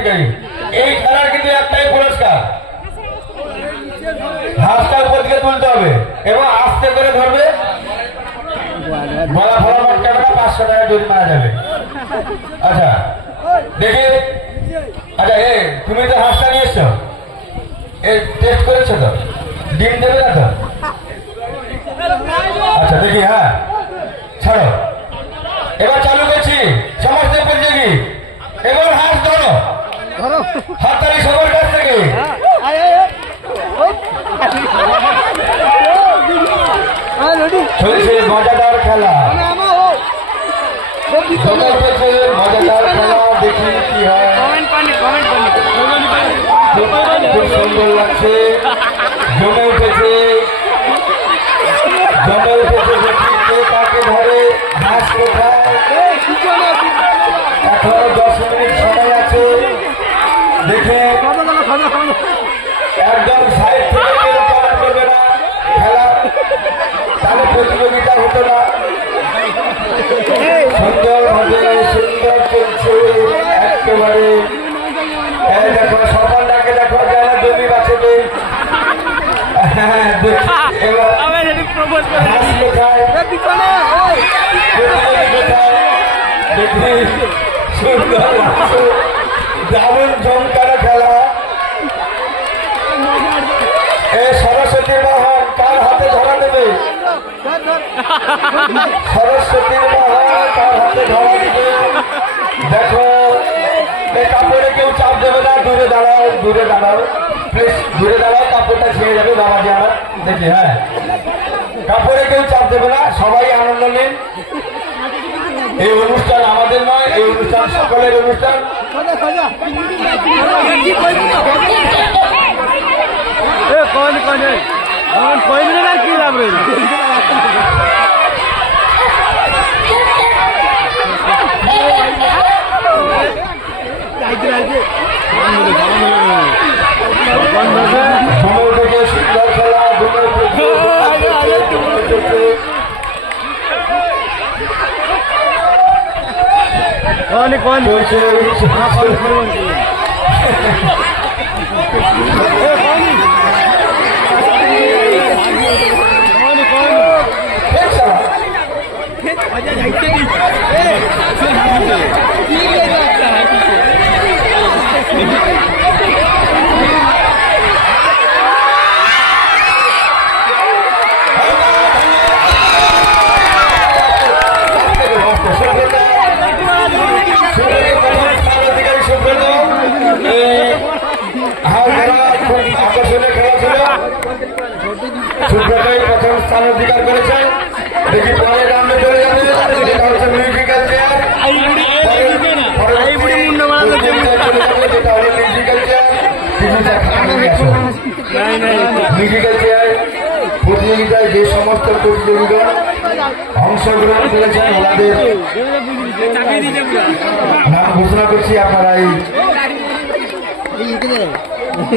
ক্রান্তিকারী। এই খেলার কিন্তু একটাই পুরস্কার, হাঁসটা উপর দিকে তুলতে হবে এবং আস্তে করে ধরবে, গলা ফলাফল টাকা 500 টাকা জরিমানা যাবে। আচ্ছা দেখি, আচ্ছা তুমি তো হাঁসটা নিয়ে এসছো, এই টেস্ট করেছো তো, ডিম দেবে না তো? আচ্ছা দেখি, হ্যাঁ ছাড়ো, এবার চালু করছি, সমস্ত প্রতিযোগী এবার হাঁস ধরো, হাততালি সবার কাছ থেকে। চলছে মজাদার খেলা, মজাদার খেলা, দেখি কি হয়। খুব সুন্দর লাগছে, জমে উঠেছে, জমে উঠেছে। দেখি কে কাকে ধরে, হাঁস কোথায়। এখনো 10 মিনিট সময় আছে, দেখে একদম সাইড থেকে কেউ কভার করবে না খেলা, তাহলে প্রতিযোগিতা হতো না। সুন্দর ভাবে সুন্দর চলছে একেবারে। দেখো সফল ডাকে, দেখো যারা জমি বাঁচে দেখি সুন্দর দারুণ জমকালো খেলা। সরস্বতীর বাহন কার হাতে ধরা দেবে? সরস্বতীর বাহন কার হাতে ধরা দেবে? দেখো এই কাপড়ে কেউ চাপ দেবে না, দূরে দাঁড়াও, দূরে দাঁড়াও প্লিজ, দূরে দাঁড়াও, কাপড়টা ছেড়ে যাবে বাবাজি আমার। দেখি, হ্যাঁ কাপড়ে কেউ চাপ দেবে না, সবাই আনন্দ নিন। এই অনুষ্ঠান আমাদের নয়, এই অনুষ্ঠান সকলের অনুষ্ঠান। কি লাভ রইল? সুন্দর খেলা, আকর্ষণীয় খেলা ছিল। সুব্রতই প্রথম স্থান অধিকার করেছে। দেখি পরের রাউন্ডে চলে যাবে, যেটা হচ্ছে মিউজিক্যাল চেয়ার। যেটা হলো মিউজিক্যাল চেয়ার। মিউজিক্যাল চেয়ার প্রতিযোগিতায় যে সমস্ত প্রতিযোগীরা অংশগ্রহণ করেছেন ওনাদের নাম ঘোষণা করছি। আপনারা এই